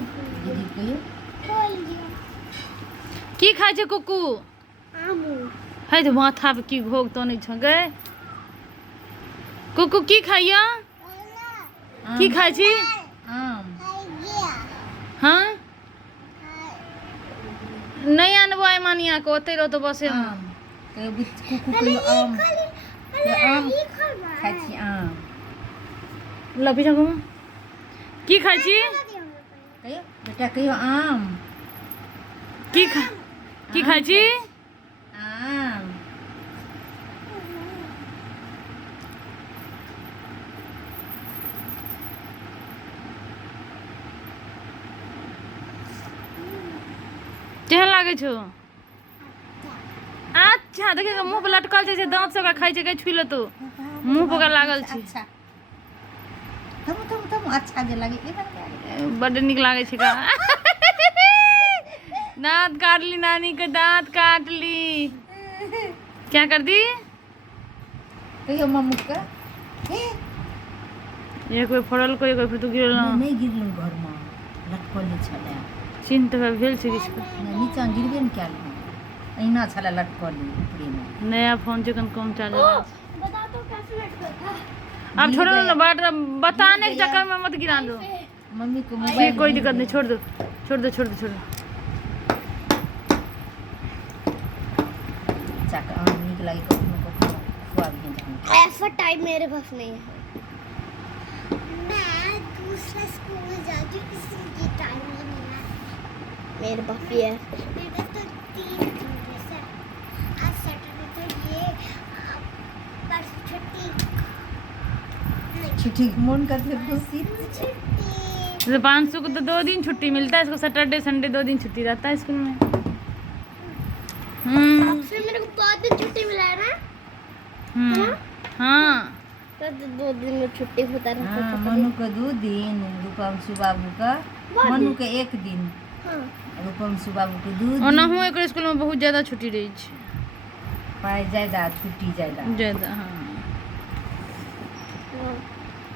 दीदी कहियो की खाइ छै कुकू है तो माथा पे की घोग तो नहीं छ गए कुकू की खाइया की खाइ छी आम हाँ नहीं आनबो आइ मानिया को ओते रहो तो बस आम कहियो कुकू कहियो आम आम खाइ छी आम ला पीछा घुमा की खाइ छी कहियो बेटा कहियो आम की खाइ छी आम केहन लागे छो अच्छा देखिए मुंह पे लटकल छै दांत से खाइ छै छुई ले तो मुंह पर लागल छै अच्छा तुम अच्छा जे लगे बड़ निक लागे छै का दांत काट ली नानी के दांत काट ली क्या कर दी कहियो मम्मी के एक कोई फड़ल कोई कोई तू गिरल नहीं गिरलू घर में लटकल छले चिन्ह तो भेल छै किछु नीचा गिरबे न कैल अहिना छले लटकल ऊपरे में नया फोन छै कम चार्ज बता तो कैसे लटका था अब छोड़ो ना बात बताने के चक्कर में मत गिरा दो मम्मी को मोबाइल कोई दिक्कत नहीं छोड़ दो छोड़ दो छोड़ दो छोड़ दो चाक आम निक लगे को खुआ भी ऐसा टाइम मेरे पास नहीं है मैं दूसरा स्कूल जाती हूँ इसलिए टाइम नहीं है मेरे पास भी है मेरे पास तो 3 घंटे से आज सैटरडे तो ये परसों छुट्टी मन करते खुशी छुट्टी तो 500 को तो 2 दिन छुट्टी मिलता है इसको सैटरडे संडे 2 दिन छुट्टी रहता है स्कूल में फिर मेरे को 5 दिन छुट्टी मिला है ना हाँ तो 2 दिन में छुट्टी होता रहता हाँ था मनु के 2 दिन रूपम बाबू का मनु के 1 दिन हाँ रूपम बाबू के 2 दिन और ना हो एक स्कूल में बहुत ज्यादा छुट्टी रही है पाई ज्यादा छुट्टी ज्यादा ज्यादा हाँ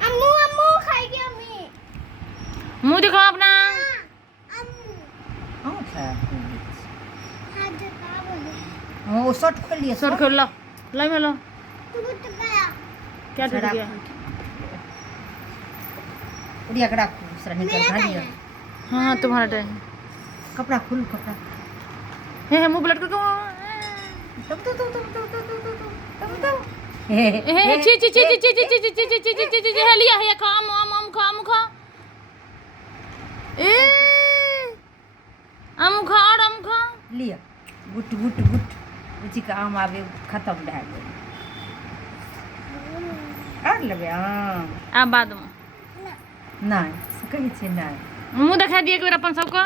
अम्मू अम्मू खाएगी अम्मी मुंह दिखाओ अपना अम्मू अच्छा हाँ तो क्या बोले वो शर्ट खोल लिया सर खोल लो लाई में लो टूट गया क्या टूट गया उड़िया कड़ा दूसरा निकल मेरा खा टाइम लिया है हाँ तुम्हारा टाइम कपड़ा खोल कपड़ा है मुंह पलट कर ची ची ची ची ची ची ची ची ची ची ची ची ची है लिया है खा आम खा आम खा ए आम खा और आम खा लिया गुट गुट गुट उसी का आम आवे खत्म भए गेल आर लेबै आम अब बाद में नहीं से कहै छै नहीं मुंह दिखा दिए एक बेर अपन सबको